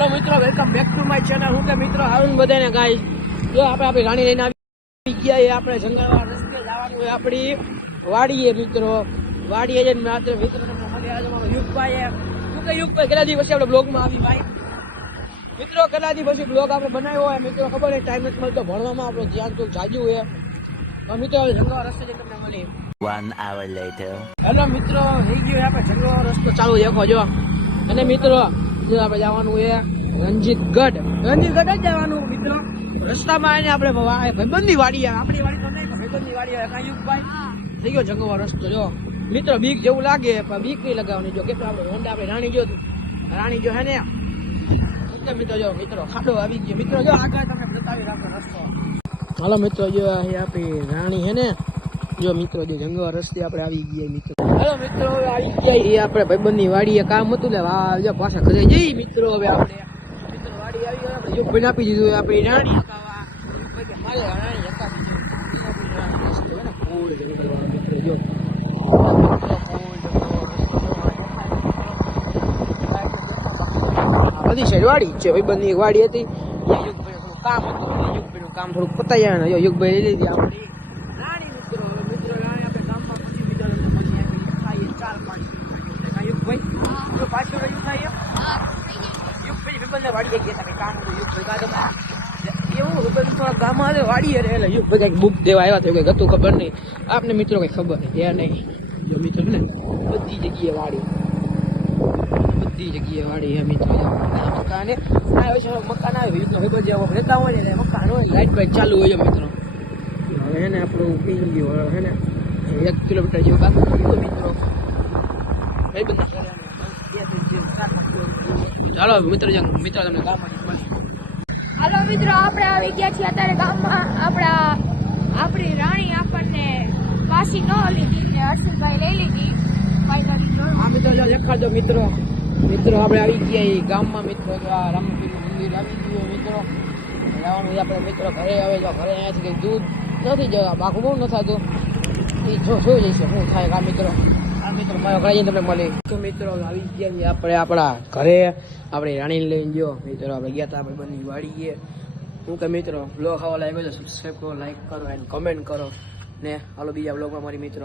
Hello मित्रों, welcome back to my channel. હું કે મિત્રો આવું બધાને ગાઈસ જો આપણી રાણી લઈને આવી ગયા. એ આપણે જંગલવાળા રસ્તે જવાનું હોય આપણી વાડીએ. મિત્રો વાડીએ જઈને માત્ર મિત્રો મળ્યા આજે મારો યુગભાઈ. શું કે યુગભાઈ કેટલા દિવસ પછી આપણે બ્લોગમાં આવી ભાઈ. મિત્રો કેટલા દિવસ પછી બ્લોગ આપણે બનાવ્યો હોય. મિત્રો ખબર નહીં ટાઈમ નથી મળતો, ભણવામાં આપણો ધ્યાન તો જાજુ હોય. તો મિત્રો જંગલવાળા રસ્તે તમને મળી 1 hour later. હેલો મિત્રો, થઈ ગયો આપણે જંગલવાળો રસ્તો ચાલુ દેખો જો. અને મિત્રો આપણે જવાનું એ રણજીતગઢ જ જવાનું. મિત્રો રસ્તામાં આવીને આપણે ભાઈબંધી વાડી આપણી વાડી તો નહીં, ભાઈબંધી વાડી યુગભાઈ થઈ ગયો જંગલવાળો રસ્તો જો. મિત્રો બીક જેવું લાગે પણ બીક નહીં લગાવવાની. જો કેટલું આપણે હોન્ડા આપણે રાણી જો હે ને મિત્રો જો મિત્રો ખાડો આવી ગયો. મિત્રો જો આગળ તમે બતાવી રાખો રસ્તો. હાલો મિત્રો જો આપણી રાણી હે ને જો મિત્રો જો જંગલ રસ્તે આપણે આવી ગયા મિત્રો. હેલો મિત્રો આવી ગયા એ આપણે ભાઈબંધની વાડીએ કામ હતું ને જો પાછા ઘરે જઈ મિત્રો. હવે આપણે મિત્રો વાડી આવી ગયો આપણે જો ભાઈ આપી દીધું આપણી રાણી મારે રાણી હતા જો બધી સાઈડ વાડી છે. ભાઈબંધની વાડી હતી યુગભાઈ કામ હતું, યુગભાઈનું કામ થોડુંક પતાઈ જાય ને યુગભાઈ લઈ લીધી આપણી રાણી. મિત્રો મિત્રો રાણી આપણે ગામમાં પછી બીજા યુગભાઈ પાછળ રહ્યું થાય યુગભાઈ ભાઈબંધને વાડીએ ગયા હતા કામ હતું. યુગભાઈ એવું થોડા ગામમાં આવે વાડીએ એટલે યુગભાઈ કંઈક બુક દેવા આવ્યા હતા કંઈક હતું ખબર નહીં આપને મિત્રો કંઈ ખબર નહીં ત્યાં નહીં. જો મિત્રો ને બધી જગ્યાએ વાડી હે મિત્રો. મકાને મકાન આવે રહેતા હોય ને મકાન હોય લાઈટ બાઈટ ચાલુ હોય મિત્રો. હવે હે ને આપણું પી ગયો હે ને 1 કિલોમીટર જેવું બાકી મિત્રો. ચાલો મિત્રો તમને ગામમાં હાલો મિત્રો, આપણે આવી ગયા છીએ અત્યારે ગામમાં. આપણી રાણી આપણને પાછી ન લીધી એટલે હર્ષુભાઈ લઈ લીધી. હા મિત્રો જો દેખાડજો મિત્રો. મિત્રો આપણે આવી ગયા એ ગામમાં મિત્રો. જો આ રામપીરનું મંદિર આવી ગયું મિત્રો. જવાનું આપણે મિત્રો ઘરે. હવે જો ઘરે અહીંયાથી કંઈક દૂધ નથી જવા બાકી બહુ ન થતું એ જોઈ જઈશે શું થાય. આ મિત્રો મારા ઘરે જઈને તમને મળે. તો મિત્રો આવી ગયા આપણે આપણા ઘરે. આપણે રાણીને લઈને ગયો મિત્રો. આપણે ગયા હતા આપણે બંને વાડીએ. હું કે મિત્રો બ્લોગ ખાવા લાગ્યો તો સબસ્ક્રાઈબ કરો, લાઈક કરો એન્ડ કમેન્ટ કરો ને હાલો બીજા બ્લોગમાં મારી મિત્રો